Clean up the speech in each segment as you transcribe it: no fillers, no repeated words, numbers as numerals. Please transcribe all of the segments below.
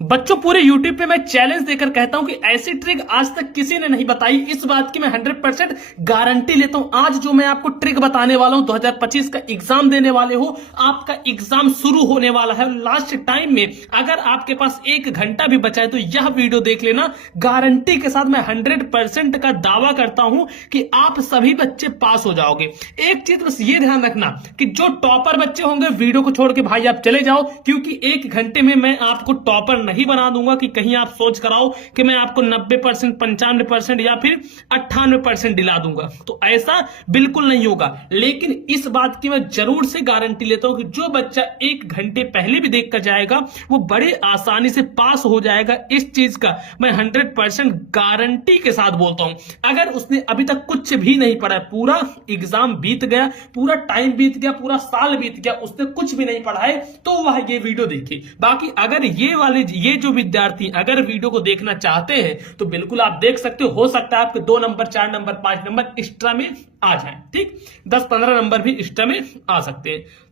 बच्चों पूरे YouTube पे मैं चैलेंज देकर कहता हूं कि ऐसी ट्रिक आज तक किसी ने नहीं बताई। इस बात की मैं 100% गारंटी लेता हूं। आज जो मैं आपको ट्रिक बताने वाला हूं, 2025 का एग्जाम देने वाले हो, आपका एग्जाम शुरू होने वाला है। लास्ट टाइम में अगर आपके पास 1 घंटा भी बचा है तो यह वीडियो देख लेना। गारंटी के साथ मैं 100% का दावा करता हूं कि आप सभी बच्चे पास हो जाओगे। एक चीज बस ये ध्यान रखना कि जो टॉपर बच्चे होंगे वीडियो को छोड़ के भाई आप चले जाओ, क्योंकि 1 घंटे में मैं आपको टॉपर नहीं बना दूंगा कि कहीं आप सोच कर आओ कि मैं आपको 90%, 95% या फिर 98% दिला दूंगा। तो ऐसा बिल्कुल नहीं होगा। लेकिन इस बात की मैं जरूर से गारंटी लेता हूं कि जो बच्चा 1 घंटे पहले भी देख कर जाएगा वो बड़े आसानी से पास हो जाएगा। इस चीज का मैं 100% गारंटी के साथ बोलता हूं। अगर उसने अभी तक कुछ भी नहीं पढ़ा है, पूरा एग्जाम बीत गया, पूरा टाइम बीत गया, पूरा साल बीत गया, उसने कुछ भी नहीं पढ़ा है, तो वह ये वीडियो देखे। बाकी अगर ये जो विद्यार्थी अगर वीडियो को देखना चाहते हैं तो बिल्कुल आप देख सकते हो सकता है आपके 2 नंबर, 4 नंबर, 5 नंबर एक्स्ट्रा में आ जाए। ठीक, 10-15 नंबर भी एक्स्ट्रा में आ सकते हैं।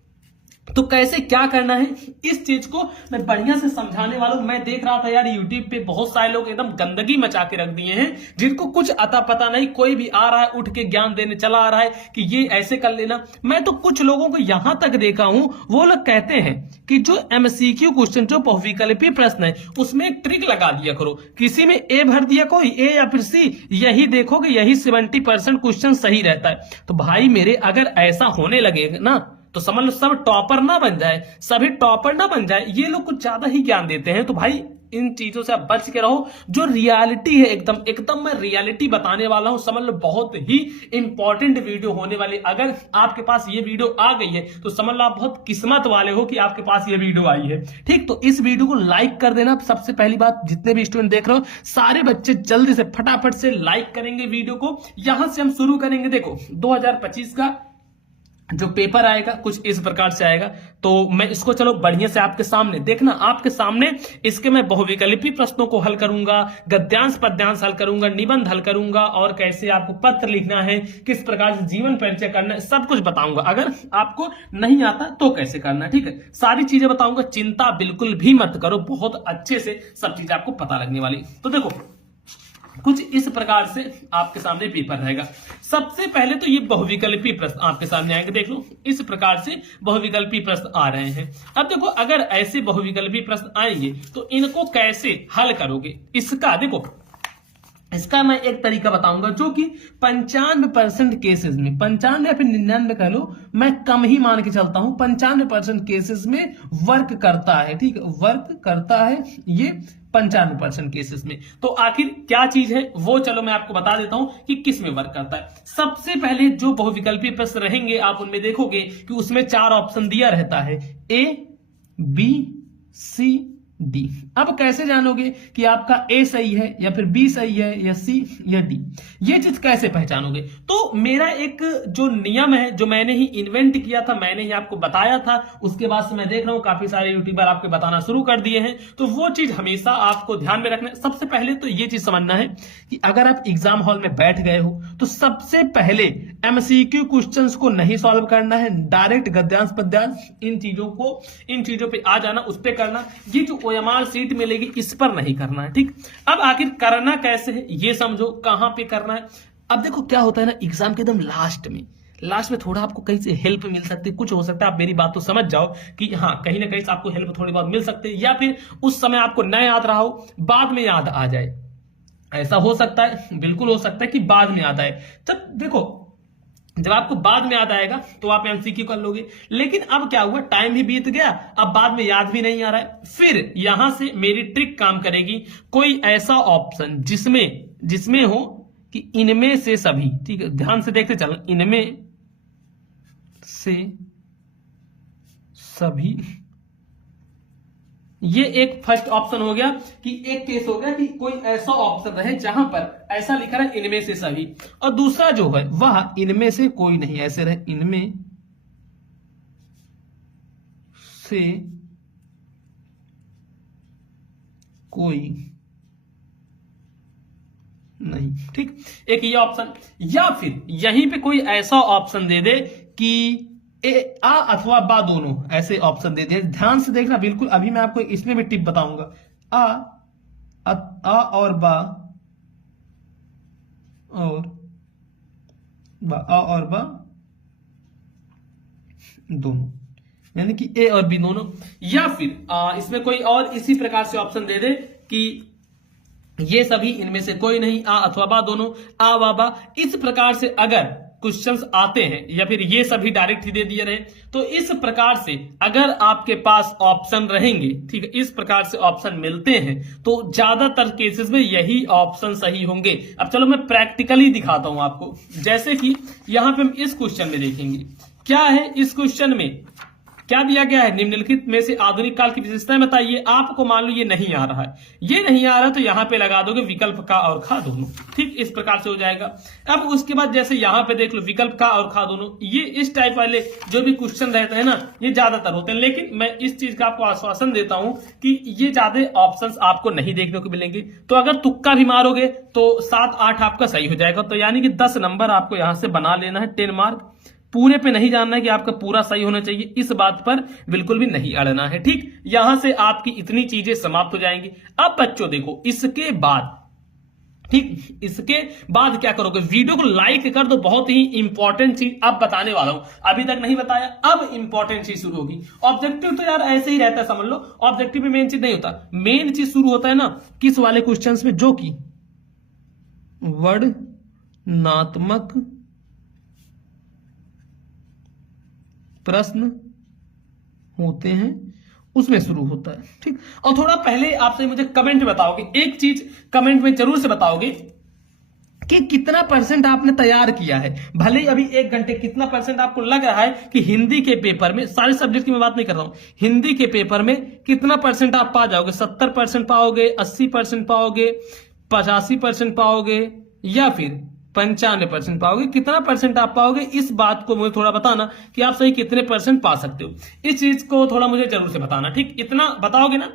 तो कैसे क्या करना है इस चीज को मैं बढ़िया से समझाने वाला हूं। मैं देख रहा था यार यूट्यूब पे बहुत सारे लोग एकदम गंदगी मचा के रख दिए हैं, जिनको कुछ अता पता नहीं। कोई भी आ रहा है उठ के ज्ञान देने चला आ रहा है कि ये ऐसे कर लेना। मैं तो कुछ लोगों को यहां तक देखा हूं, वो लोग कहते हैं कि जो एमसीक्यू क्वेश्चन, जो बहुविकल्पी प्रश्न है, उसमें एक ट्रिक लगा दिया करो। किसी में ए भर दिया, कोई ए या फिर सी, यही देखोगे यही 70% क्वेश्चन सही रहता है। तो भाई मेरे अगर ऐसा होने लगे ना तो समझ लो सब टॉपर ना बन जाए, सभी टॉपर ना बन जाए। ये लोग कुछ ज्यादा ही ज्ञान देते हैं। तो भाई इन चीजों से आप बच के रहो। जो रियलिटी है एकदम मैं रियलिटी बताने वाला हूं। समझ लो बहुत ही इंपॉर्टेंट वीडियो होने वाली। अगर आपके पास ये वीडियो आ गई है तो समझ लो आप बहुत किस्मत वाले हो कि आपके पास ये वीडियो आई है। ठीक, तो इस वीडियो को लाइक कर देना। सबसे पहली बात, जितने भी स्टूडेंट देख रहे हो सारे बच्चे जल्दी से फटाफट से लाइक करेंगे वीडियो को। यहां से हम शुरू करेंगे। देखो 2025 का जो पेपर आएगा कुछ इस प्रकार से आएगा। तो मैं इसको चलो बढ़िया से आपके सामने देखना, आपके सामने इसके मैं बहुविकल्पी प्रश्नों को हल करूंगा, गद्यांश पद्यांश हल करूंगा, निबंध हल करूंगा, और कैसे आपको पत्र लिखना है, किस प्रकार से जीवन परिचय करना है, सब कुछ बताऊंगा। अगर आपको नहीं आता तो कैसे करना है, ठीक है, सारी चीजें बताऊंगा। चिंता बिल्कुल भी मत करो, बहुत अच्छे से सब चीजें आपको पता लगने वाली। तो देखो कुछ इस प्रकार से आपके सामने पेपर रहेगा। सबसे पहले तो ये बहुविकल्पी प्रश्न आपके सामने आएंगे। देख लो इस प्रकार से बहुविकल्पी प्रश्न आ रहे हैं। अब देखो अगर ऐसे बहुविकल्पी प्रश्न आएंगे तो इनको कैसे हल करोगे, इसका देखो इसका मैं एक तरीका बताऊंगा जो कि 95% केसेस में, 95 या फिर 99 कह लो, मैं कम ही मान के चलता हूं, 95% केसेस में वर्क करता है। ठीक है, वर्क करता है ये 95% केसेस में। तो आखिर क्या चीज है वो चलो मैं आपको बता देता हूं कि किस में वर्क करता है। सबसे पहले जो बहुविकल्पी प्रश्न रहेंगे आप उनमें देखोगे कि उसमें 4 ऑप्शन दिया रहता है, ए, बी, सी, डी। अब कैसे जानोगे कि आपका ए सही है या फिर बी सही है या सी या डी, ये चीज कैसे पहचानोगे? तो मेरा एक जो नियम है जो मैंने ही इन्वेंट किया था, मैंने ही आपको बताया था, उसके बाद से मैं देख रहा हूं काफी सारे यूट्यूबर आपको बताना शुरू कर दिए हैं। तो वो चीज हमेशा आपको ध्यान में रखना है। सबसे पहले तो ये चीज समझना है कि अगर आप एग्जाम हॉल में बैठ गए हो तो सबसे पहले एमसीक्यू क्वेश्चंस को नहीं सॉल्व करना है, डायरेक्ट गद्यांश पद्यांश इन चीजों पे आ जाना, उस पे करना। ये जो ओएमआर सीट मिलेगी इस पर नहीं करना है। ठीक, अब आखिर करना कैसे है ये समझो, कहां पे करना है। अब देखो क्या होता है ना, एग्जाम के एकदम लास्ट में थोड़ा आपको कहीं से हेल्प मिल सकती है, कुछ हो सकता है आप मेरी बात तो समझ जाओ कि हाँ कहीं ना कहीं से आपको हेल्प थोड़ी बहुत मिल सकती है, या फिर उस समय आपको न याद रहा हो बाद में याद आ जाए। ऐसा हो सकता है, बिल्कुल हो सकता है कि बाद में याद आए। तब देखो जब आपको बाद में याद आएगा तो आप एमसीक्यू कर लोगे। लेकिन अब क्या हुआ, टाइम भी बीत गया, अब बाद में याद भी नहीं आ रहा है। फिर यहां से मेरी ट्रिक काम करेगी, कोई ऐसा ऑप्शन जिसमें हो कि इनमें से सभी, ठीक है, ध्यान से देखते चलो, इनमें से सभी, ये एक फर्स्ट ऑप्शन हो गया कि एक केस हो गया कि कोई ऐसा ऑप्शन रहे जहां पर ऐसा लिखा रहे इनमें से सभी, और दूसरा जो है वह इनमें से कोई नहीं, ऐसे रहे इनमें से कोई नहीं। ठीक, एक ये ऑप्शन, या फिर यहीं पे कोई ऐसा ऑप्शन दे दे कि ए, आ अथवा बा दोनों, ऐसे ऑप्शन दे दिए। ध्यान से देखना बिल्कुल, अभी मैं आपको इसमें भी टिप बताऊंगा। आ और बा और बा, आ और बा दोनों, यानी कि ए और बी दोनों, या फिर इसमें कोई और इसी प्रकार से ऑप्शन दे दे कि ये सभी इनमें से कोई नहीं, आ अथवा बा दोनों, आ वा बा। इस प्रकार से अगर क्वेश्चंस आते हैं या फिर ये सभी डायरेक्ट ही दे दिए रहे, तो इस प्रकार से अगर आपके पास ऑप्शन रहेंगे, ठीक है, इस प्रकार से ऑप्शन मिलते हैं तो ज्यादातर केसेस में यही ऑप्शन सही होंगे। अब चलो मैं प्रैक्टिकली दिखाता हूं आपको, जैसे कि यहां पे हम इस क्वेश्चन में देखेंगे क्या है। इस क्वेश्चन में क्या दिया गया है, निम्नलिखित में से आधुनिक काल की विशेषताएं बताइए। आपको मान लो ये नहीं आ रहा है, ये नहीं आ रहा, तो यहां पे लगा दोगे विकल्प का और खा दोनों, ठीक, इस प्रकार से हो जाएगा। अब उसके बाद जैसे यहां पे देख लो विकल्प का और खा दोनों, ये इस टाइप वाले जो भी क्वेश्चन रहते हैं ना, ये ज्यादातर होते हैं। लेकिन मैं इस चीज का आपको आश्वासन देता हूं कि ये ज्यादा ऑप्शंस आपको नहीं देखने को मिलेंगे। तो अगर तुक्का भी मारोगे तो 7-8 आपका सही हो जाएगा। तो यानी कि 10 नंबर आपको यहां से बना लेना है, 10 मार्क। पूरे पे नहीं जानना है कि आपका पूरा सही होना चाहिए, इस बात पर बिल्कुल भी नहीं अड़ना है, ठीक। यहां से आपकी इतनी चीजें समाप्त हो जाएंगी। अब बच्चों देखो, इसके बाद, ठीक, इसके बाद क्या करोगे, वीडियो को लाइक कर दो। बहुत ही इंपॉर्टेंट चीज अब बताने वाला हूं, अभी तक नहीं बताया, अब इंपॉर्टेंट चीज शुरू होगी। ऑब्जेक्टिव तो यार ऐसे ही रहता है, समझ लो। ऑब्जेक्टिव में मेन चीज नहीं होता, मेन चीज शुरू होता है ना किस वाले क्वेश्चंस में, जो कि वर्णनात्मक प्रश्न होते हैं, उसमें शुरू होता है, ठीक। और थोड़ा पहले आपसे मुझे कमेंट बताओगे, एक चीज कमेंट में जरूर से बताओगे कि कितना परसेंट आपने तैयार किया है। भले ही अभी 1 घंटे कितना परसेंट आपको लग रहा है कि हिंदी के पेपर में, सारे सब्जेक्ट की मैं बात नहीं कर रहा हूं, हिंदी के पेपर में कितना परसेंट आप पा जाओगे। 70% पाओगे, 80% पाओगे, 85% पाओगे, या फिर 95% पाओगे। कितना परसेंट आप पाओगे, इस बात को मुझे थोड़ा बताना कि आप सही कितने परसेंट पा सकते हो। इस चीज को थोड़ा मुझे जरूर से बताना, ठीक। इतना बताओगे ना,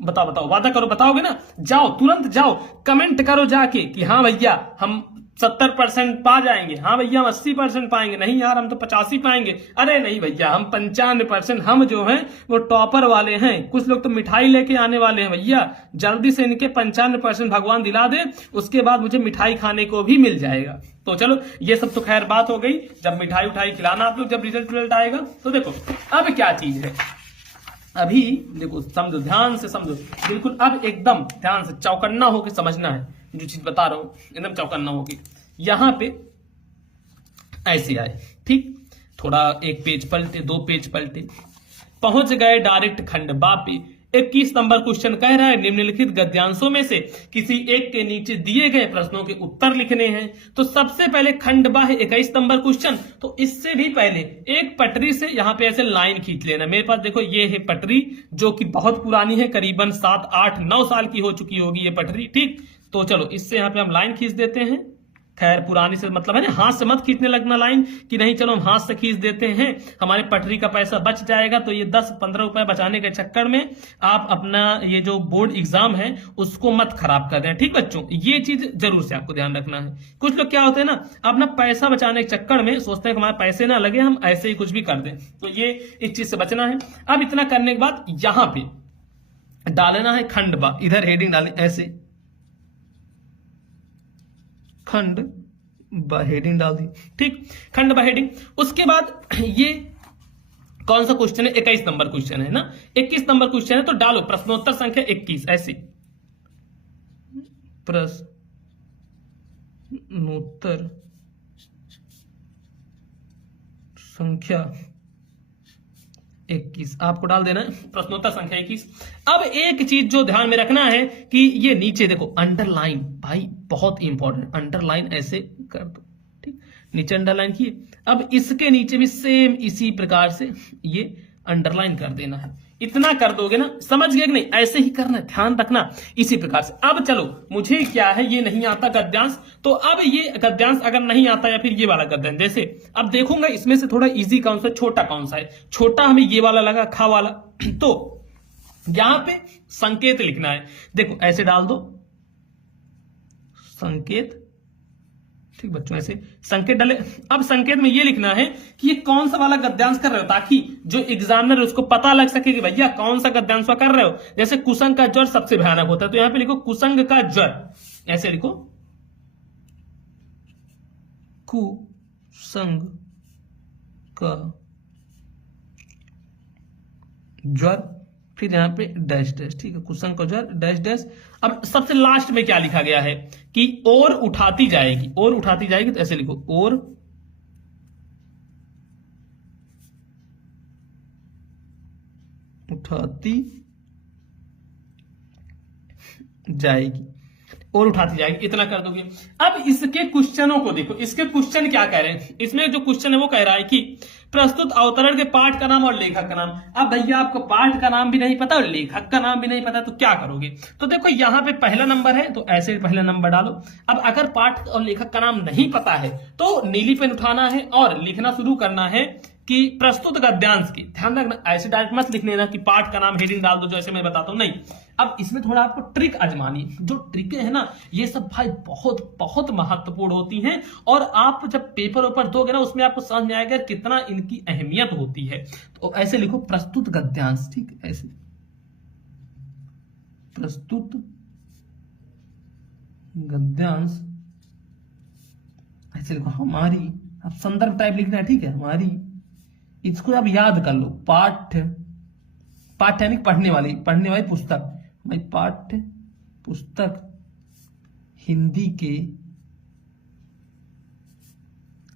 बताओ वादा करो, बताओगे ना, जाओ तुरंत जाओ कमेंट करो जाके कि हाँ भैया हम 70% पा जाएंगे, हाँ भैया हम 80% पाएंगे, नहीं यार हम तो 85 पाएंगे, अरे नहीं भैया हम 95%, हम जो हैं वो टॉपर वाले हैं। कुछ लोग तो मिठाई लेके आने वाले हैं भैया, जल्दी से इनके 95% भगवान दिला दे, उसके बाद मुझे मिठाई खाने को भी मिल जाएगा। तो चलो ये सब तो खैर बात हो गई, जब मिठाई उठाई खिलाना आप लोग, जब रिजल्ट आएगा। तो देखो अब क्या चीज है, अभी देखो समझो, ध्यान से समझो, बिल्कुल अब एकदम ध्यान से चौकन्ना होकर समझना है जो चीज बता रहा हूं, एकदम चौकन्ना होके। यहां पे ऐसे आए, ठीक, थोड़ा 1 पेज पलटे, 2 पेज पलटे, पहुंच गए डायरेक्ट खंड बा पे। 21 नंबर क्वेश्चन कह रहा है निम्नलिखित गद्यांशों में से किसी एक के नीचे दिए गए प्रश्नों के उत्तर लिखने हैं। तो सबसे पहले खंड बा है 21 नंबर क्वेश्चन। तो इससे भी पहले एक पटरी से यहां पे ऐसे लाइन खींच लेना। मेरे पास देखो ये है पटरी, जो कि बहुत पुरानी है, करीबन 7, 8, 9 साल की हो चुकी होगी ये पटरी, ठीक। तो चलो इससे यहां पे हम लाइन खींच देते हैं। खैर पुरानी से मतलब है ना, हाथ से मत खींचने लगना लाइन कि नहीं, चलो हम हाथ से खींच देते हैं, हमारे पटरी का पैसा बच जाएगा। तो ये 10-15 रुपए बचाने के चक्कर में आप अपना ये जो बोर्ड एग्जाम है उसको मत खराब कर दें, ठीक बच्चों। ये चीज जरूर से आपको ध्यान रखना है। कुछ लोग क्या होते हैं ना, अपना पैसा बचाने के चक्कर में सोचते हैं कि हमारे पैसे ना लगे, हम ऐसे ही कुछ भी कर दें। तो ये इस चीज से बचना है। अब इतना करने के बाद यहां पे डालना है खंड बा, इधर हेडिंग डालें ऐसे, खंड बा हेडिंग डाल दी, ठीक, खंड बा हेडिंग। उसके बाद ये कौन सा क्वेश्चन है, 21 नंबर क्वेश्चन है ना, 21 नंबर क्वेश्चन है। तो डालो प्रश्नोत्तर संख्या 21, ऐसे प्रश्नोत्तर संख्या 21 आपको डाल देना है, प्रश्नोत्तर संख्या 21। अब एक चीज जो ध्यान में रखना है कि ये नीचे देखो अंडरलाइन, भाई बहुत इंपॉर्टेंट, अंडरलाइन ऐसे कर दो, ठीक, नीचे अंडरलाइन किए। अब इसके नीचे भी सेम इसी प्रकार से ये अंडरलाइन कर देना है। इतना कर दोगे ना, समझ गए कि नहीं, ऐसे ही करना है, ध्यान रखना इसी प्रकार से। अब चलो मुझे क्या है, ये नहीं आता गद्यांश, तो अब ये गद्यांश अगर नहीं आता या फिर ये वाला गद्यांश, जैसे अब देखूंगा इसमें से थोड़ा इजी कौन सा, छोटा कौन सा है। छोटा हमें ये वाला लगा, खा वाला। तो यहां पे संकेत लिखना है, देखो ऐसे डाल दो संकेत, ठीक बच्चों, ऐसे संकेत डाले। अब संकेत में ये लिखना है कि ये कौन सा वाला गद्यांश कर रहे हो, ताकि जो एग्जामिनर है उसको पता लग सके कि भैया कौन सा गद्यांश कर रहे हो। जैसे कुसंग का ज्वर सबसे भयानक होता है, तो यहां पे लिखो कुसंग का ज्वर, ऐसे लिखो कुसंग का ज्वर, फिर यहां पे डैश डैश, ठीक है, कुसंग का ज्वर डैश डैश। अब सबसे लास्ट में क्या लिखा गया है कि और उठाती जाएगी, और उठाती जाएगी, तो ऐसे लिखो और उठाती जाएगी, और उठाती जाएगी, इतना कर दोगे। अब इसके क्वेश्चनों को देखो, इसके क्वेश्चन क्या कह रहे हैं। इसमें जो क्वेश्चन है वो कह रहा है कि प्रस्तुत अवतरण के पाठ का नाम और लेखक का नाम। अब भैया आपको पाठ का नाम भी नहीं पता और लेखक का नाम भी नहीं पता, तो क्या करोगे। तो देखो यहाँ पे पहला नंबर है, तो ऐसे पहला नंबर डालो। अब अगर पाठ और लेखक का नाम नहीं पता है तो नीली पेन उठाना है और लिखना शुरू करना है कि प्रस्तुत गद्यांश की। ध्यान रखना, ऐसे डायरेक्ट मत लिखने ना कि पाठ का नाम हेडिंग डाल दो जैसे मैं बताता हूं, नहीं। अब इसमें थोड़ा आपको ट्रिक आजमानी, जो ट्रिकें है ना ये सब भाई बहुत बहुत महत्वपूर्ण होती हैं, और आप जब पेपर ऊपर दोगे ना उसमें आपको समझ में आएगा कितना इनकी अहमियत होती है। तो ऐसे लिखो प्रस्तुत गद्यांश, ठीक, ऐसे प्रस्तुत गद्यांश, ऐसे लिखो हमारी। अब संदर्भ टाइप लिखना है, ठीक है, हमारी। इसको आप याद कर लो, पाठ्य, पाठ्य यानी पढ़ने वाली पुस्तक, भाई पाठ्य पुस्तक हिंदी के,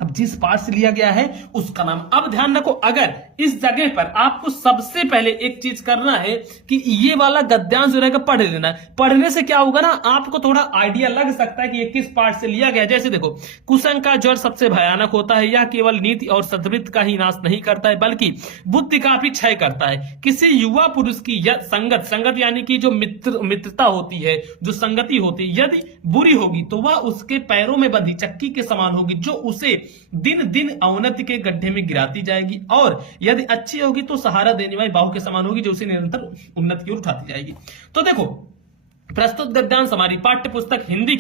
अब जिस पाठ से लिया गया है उसका नाम। अब ध्यान रखो, अगर इस जगह पर आपको सबसे पहले एक चीज करना है कि ये वाला गद्यांश जो रहेगा पढ़ लेना है। पढ़ने से क्या होगा ना, आपको थोड़ा आइडिया लग सकता है कि ये किस पाठ से लिया गया। जैसे देखो, कुसंग का ज्वर सबसे भयानक होता है, यह केवल नीति और सद्वृत्त का ही नाश नहीं करता है बल्कि बुद्धि का भी क्षय करता है। किसी युवा पुरुष की संगत यानी कि जो मित्रता होती है, जो संगति होती है, यदि बुरी होगी तो वह उसके पैरों में बंधी चक्की के समान होगी, जो उसे दिन दिन अवनति के गड्ढे में गिराती जाएगी, और यदि अच्छी होगी तो सहारा देने वाली बाहु के समान होगी, जो उसे निरंतर उन्नति की ओर उठाती जाएगी। तो देखो, प्रस्तुत गद्यांश हमारी पाठ्य पुस्तक हिंदी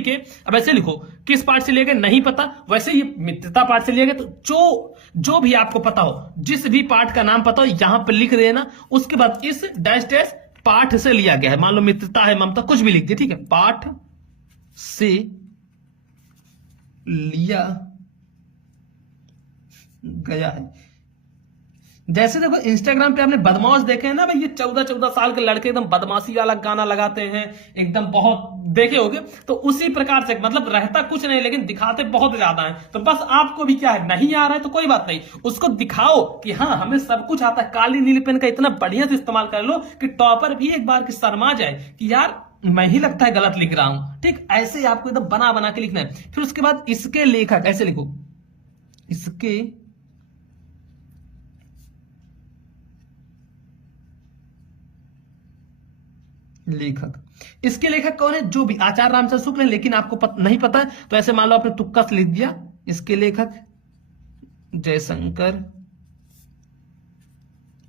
के अब ऐसे लिखो, किस पाठ से लिए गए नहीं पता, वैसे ये मित्रता पाठ से लिए गए। तो जो भी आपको पता हो, जिस भी पाठ का नाम पता हो यहां पर लिख देना। उसके बाद इस डैश डैश पाठ से लिया गया है, मान लो मित्रता है, ममता, कुछ भी लिख दिया, ठीक है, पाठ से लिया गया है। जैसे देखो इंस्टाग्राम पे आपने बदमाश देखे हैं ना भाई, ये 14-14 साल के लड़के एकदम बदमाशी वाला गाना लगाते हैं, एकदम बहुत देखे होगे। तो उसी प्रकार से मतलब रहता कुछ नहीं लेकिन दिखाते बहुत ज्यादा है। तो बस आपको भी क्या है, नहीं आ रहा है तो कोई बात नहीं, उसको दिखाओ कि हाँ हमें सब कुछ आता है। काली नीली पेन का इतना बढ़िया से इस्तेमाल कर लो कि टॉपर भी एक बार की शर्मा जाए कि यार मैं ही लगता है गलत लिख रहा हूं। ठीक, ऐसे ही आपको एकदम बना बना के लिखना है। फिर उसके बाद इसके लेखक, ऐसे लिखो, इसके लेखक। इसके लेखक कौन है, जो भी आचार्य रामचंद्र शुक्ल है, लेकिन आपको नहीं पता है तो ऐसे मान लो आपने तुक्का से लिख दिया, इसके लेखक जयशंकर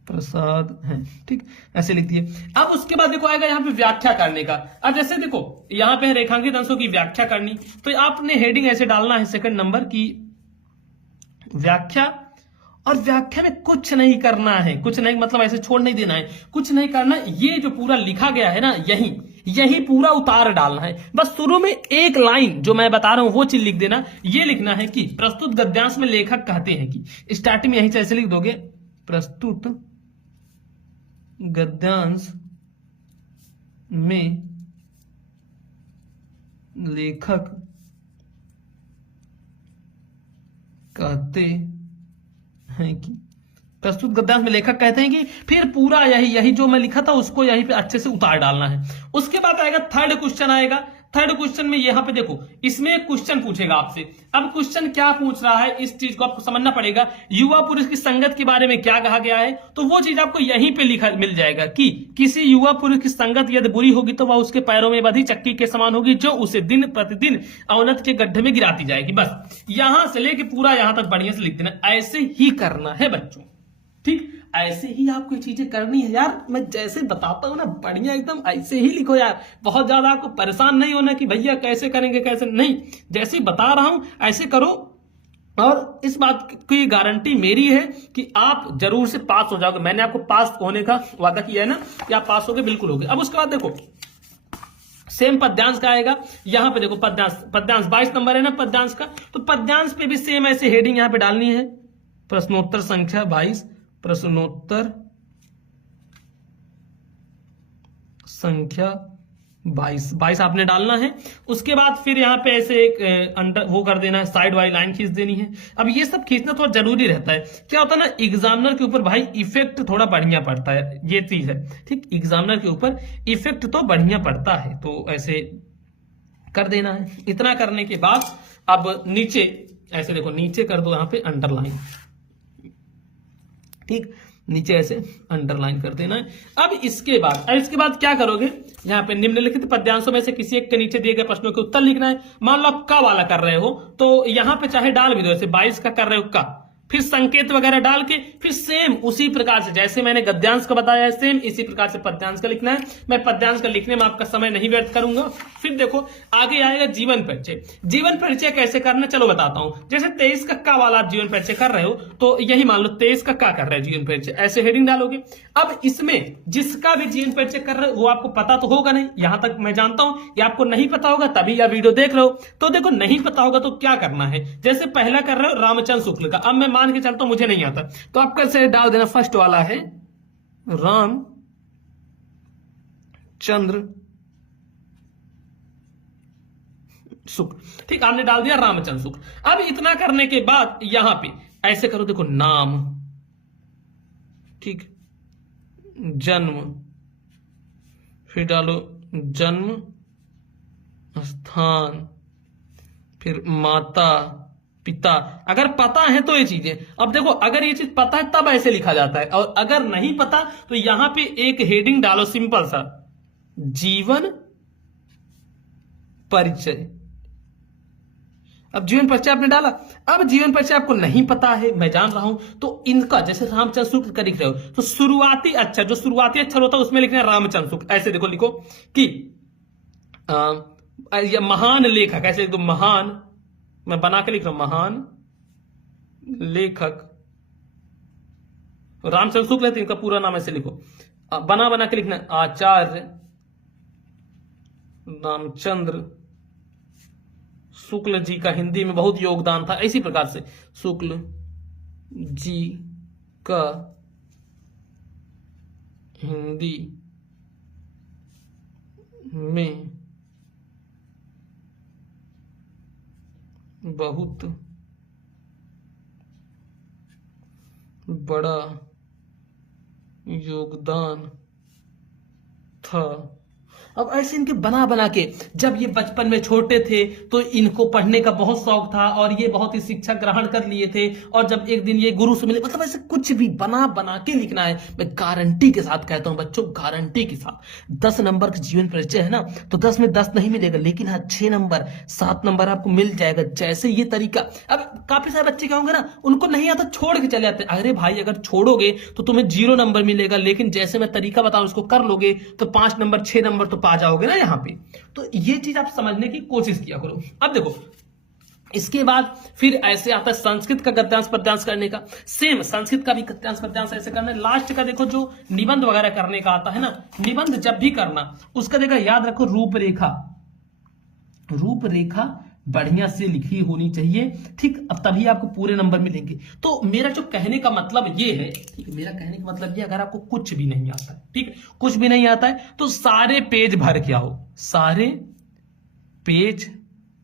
प्रसाद है। ठीक, ऐसे लिख दिए। अब उसके बाद देखो आएगा यहाँ पे व्याख्या करने का। अब जैसे देखो यहाँ पे रेखांकित अंशों की व्याख्या करनी, तो आपने हेडिंग ऐसे डालना है सेकंड नंबर की व्याख्या। और व्याख्या में कुछ नहीं करना है, कुछ नहीं मतलब ऐसे छोड़ नहीं देना है, कुछ नहीं करना। ये जो पूरा लिखा गया है ना, यही पूरा उतार डालना है। बस शुरू में एक लाइन जो मैं बता रहा हूं वो चीज लिख देना। ये लिखना है कि प्रस्तुत गद्यांश में लेखक कहते हैं कि, स्टार्टिंग में यहीं से ऐसे लिख दोगे, प्रस्तुत गद्यांश में लेखक कहते हैं कि, प्रस्तुत गद्यांश में लेखक कहते हैं कि, फिर पूरा यही जो मैं लिखा था उसको यहीं पे अच्छे से उतार डालना है। उसके बाद आएगा थर्ड क्वेश्चन आएगा। थर्ड क्वेश्चन में यहां पे देखो, इसमें एक क्वेश्चन पूछेगा आपसे। अब क्वेश्चन क्या पूछ रहा है इस चीज को आपको समझना पड़ेगा। युवा पुरुष की संगत के बारे में क्या कहा गया है, तो वो चीज आपको यहीं पे लिखा मिल जाएगा कि किसी युवा पुरुष की संगत यदि बुरी होगी तो वह उसके पैरों में बंधी चक्की के समान होगी, जो उसे दिन प्रतिदिन अवनति के गड्ढे में गिराती जाएगी। बस यहां से लेके पूरा यहां तक बढ़िया से लिख देना। ऐसे ही करना है बच्चों, ठीक, ऐसे ही आपको चीजें करनी है यार। मैं जैसे बताता हूं ना बढ़िया एकदम ऐसे ही लिखो यार। बहुत ज्यादा आपको परेशान नहीं होना कि भैया कैसे करेंगे कैसे नहीं, जैसे ही बता रहा हूं ऐसे करो। और इस बात की गारंटी मेरी है कि आप जरूर से पास हो जाओगे। मैंने आपको पास होने का वादा किया है ना कि आप पास होगे, बिल्कुल होगे। अब उसके बाद देखो सेम पद्यांश का आएगा। यहां पे देखो पद्यांश 22 नंबर है ना पद्यांश का, तो पद्यांश पे भी सेम ऐसे हेडिंग यहां पे डालनी है। प्रश्नोत्तर संख्या 22, प्रश्नोत्तर संख्या 22 आपने डालना है। उसके बाद फिर यहाँ पे ऐसे एक अंडर वो कर देना है, साइड वाली लाइन खींच देनी है। अब ये सब खींचना थोड़ा जरूरी रहता है। क्या होता है ना, एग्जामिनर के ऊपर भाई इफेक्ट थोड़ा बढ़िया पड़ता है, ये चीज है ठीक। एग्जामिनर के ऊपर इफेक्ट तो बढ़िया पड़ता है, तो ऐसे कर देना है। इतना करने के बाद अब नीचे ऐसे देखो, नीचे कर दो यहाँ पे अंडरलाइन, ठीक, नीचे ऐसे अंडरलाइन कर देना है। अब इसके बाद क्या करोगे, यहाँ पे निम्नलिखित पद्यांशों में से किसी एक के नीचे दिए गए प्रश्नों के उत्तर लिखना है। मान लो आप का वाला कर रहे हो तो यहाँ पे चाहे डाल भी दो, जैसे 22 का कर रहे हो का, फिर संकेत वगैरह डाल के फिर सेम उसी प्रकार से जैसे मैंने गद्यांश का बताया है सेम इसी प्रकार से पद्यांश का लिखना है। मैं पद्यांश का लिखने में आपका समय नहीं व्यर्थ करूंगा। फिर देखो आगे आएगा जीवन परिचय। जीवन परिचय कैसे करना चलो बताता हूं। जैसे 23 का वाला आप जीवन परिचय कर रहे हो तो यही मान लो 23 का कर रहे हो जीवन परिचय, ऐसे हेडिंग डालोगे। अब इसमें जिसका भी जीवन परिचय कर रहे हो वो आपको पता तो होगा नहीं, यहां तक मैं जानता हूं। ये आपको नहीं पता होगा तभी यह वीडियो देख रहे हो। तो देखो नहीं पता होगा तो क्या करना है, जैसे पहला कर रहे हो रामचंद्र शुक्ल का, अब मैं मान के चलता हूं मुझे नहीं आता तो आप कैसे डाल देना, फर्स्ट वाला है रामचंद्र शुक्ल, ठीक, आपने डाल दिया रामचंद्र शुक्ल। अब इतना करने के बाद यहां पे ऐसे करो, देखो नाम, ठीक, जन्म, फिर डालो जन्म स्थान, फिर माता पिता। अगर पता है तो ये चीजें, अब देखो अगर ये चीज पता है तब ऐसे लिखा जाता है, और अगर नहीं पता तो यहां पे एक हेडिंग डालो सिंपल सा, जीवन परिचय। अब जीवन परिचय आपने डाला। अब जीवन परिचय आपको नहीं पता है, मैं जान रहा हूं, तो इनका जैसे रामचंद्र शुक्ल का लिख रहे हो तो शुरुआती अक्षर, जो शुरुआती अक्षर होता है उसमें लिखना है रामचंद्र शुक्ल। ऐसे देखो लिखो कि महान लेखक, ऐसे लिख दो महान, मैं बना के लिख रहा हूं महान लेखक रामचंद्र शुक्ल है तो इनका पूरा नाम ऐसे लिखो, बना के लिखना आचार्य रामचंद्र शुक्ल जी का हिंदी में बहुत योगदान था, इसी प्रकार से शुक्ल जी का हिंदी में बहुत बड़ा योगदान था। अब ऐसे इनके बना के, जब ये बचपन में छोटे थे तो इनको पढ़ने का बहुत शौक था और ये बहुत ही शिक्षा ग्रहण कर लिए थे, और जब एक दिन ये गुरु से मिले, मतलब ऐसे कुछ भी बना के लिखना है। मैं गारंटी के साथ कहता हूं बच्चों, गारंटी के साथ 10 नंबर का जीवन परिचय है ना, तो 10 में 10 नहीं मिलेगा, लेकिन हाँ 6 नंबर 7 नंबर आपको मिल जाएगा, जैसे ये तरीका। अब काफी सारे बच्चे क्या होंगे ना, उनको नहीं आता छोड़ के चले जाते। अरे भाई अगर छोड़ोगे तो तुम्हें 0 नंबर मिलेगा, लेकिन जैसे मैं तरीका बताऊं उसको कर लोगे तो 5 नंबर 6 नंबर तो पा जाओगे ना यहाँ पे। तो ये चीज आप समझने की कोशिश किया करो। अब देखो इसके बाद फिर ऐसे आता है संस्कृत का गद्यांश पद्यांश करने का। सेम संस्कृत का भी गद्यांश पद्यांश ऐसे करना है। लास्ट का देखो जो निबंध वगैरह करने का आता है ना, निबंध जब भी करना उसका देखो याद रखो रूपरेखा, रूपरेखा बढ़िया से लिखी होनी चाहिए, ठीक। अब तभी आपको पूरे नंबर मिलेंगे। तो मेरा जो कहने का मतलब ये है, ठीक, मेरा कहने का मतलब ये, अगर आपको कुछ भी नहीं आता है, ठीक, कुछ भी नहीं आता है तो सारे पेज भर के आओ, सारे पेज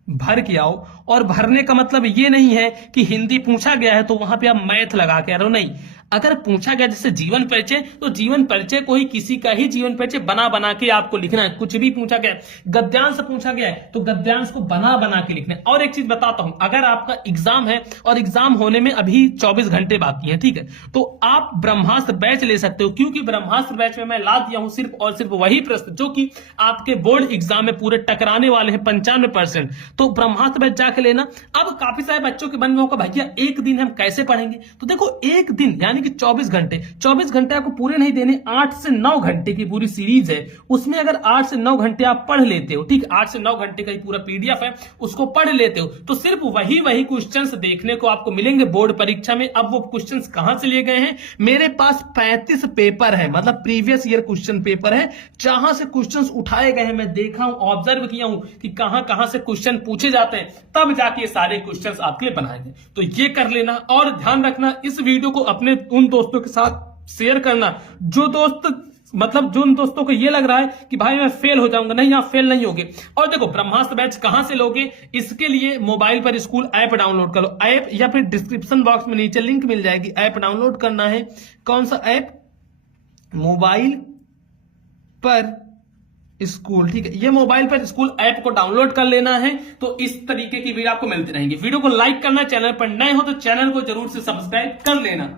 भर के आओ। और भरने का मतलब ये नहीं है कि हिंदी पूछा गया है तो वहां पे आप मैथ लगा के आ रहे हो, नहीं। अगर पूछा गया जैसे जीवन परिचय, तो जीवन परिचय को ही किसी का ही जीवन परिचय बना के आपको लिखना है। कुछ भी पूछा गया, गद्यांश पूछा गया है तो गद्यांश को बना के लिखना है। और एक चीज बताता हूं, अगर आपका एग्जाम है और एग्जाम होने में अभी 24 घंटे बाकी है, ठीक है, तो आप ब्रह्मास्त्र बैच ले सकते हो, क्योंकि ब्रह्मास्त्र बैच में मैं ला दिया हूं सिर्फ और सिर्फ वही प्रश्न जो कि आपके बोर्ड एग्जाम में पूरे टकराने वाले हैं 95%। तो ब्रह्मास्त्र बैच जाके लेना। अब काफी सारे बच्चों के मन में होगा भैया एक दिन हम कैसे पढ़ेंगे, तो देखो एक दिन यानी यानी कि 24 घंटे आपको पूरे नहीं देने, 8 से 9 घंटे की पूरी सीरीज है। उसमें अगर 8 से 9 घंटे आप पढ़ लेते हो, ठीक, 8 से 9 घंटे का ही पूरा पीडीएफ है, उसको पढ़ लेते हो, तो सिर्फ वही क्वेश्चंस देखने को आपको मिलेंगे बोर्ड परीक्षा में। अब वो क्वेश्चंस कहां से लिए गए हैं, मेरे पास 35 पेपर है, मतलब प्रीवियस ईयर क्वेश्चन पेपर है, जहां से क्वेश्चंस उठाए गए हैं। मैं देखा हूं, ऑब्जर्व किया हूं कि कहां से क्वेश्चन पूछे जाते हैं, तब जाके सारे क्वेश्चंस आपके लिए बनाएंगे। तो ये कर लेना, और ध्यान रखना इस वीडियो को अपने उन दोस्तों के साथ शेयर करना जो दोस्त, मतलब जो उन दोस्तों को ये लग रहा है कि भाई मैं फेल हो जाऊंगा। नहीं, आप फेल नहीं होगे। और देखो, ब्रह्मास्त्र बैच कहां से लोगे, इसके लिए मोबाइल पर स्कूल ऐप डाउनलोड करो, ऐप या फिर डिस्क्रिप्शन बॉक्स में नीचे लिंक मिल जाएगी, ऐप डाउनलोड करना है। कौन सा ऐप, मोबाइल पर स्कूल, ठीक है, ये मोबाइल पर स्कूल ऐप को डाउनलोड कर लेना है। तो इस तरीके की वीडियो आपको मिलती रहेंगी। वीडियो को लाइक करना, चैनल पर नए हो तो चैनल को जरूर से सब्सक्राइब कर लेना।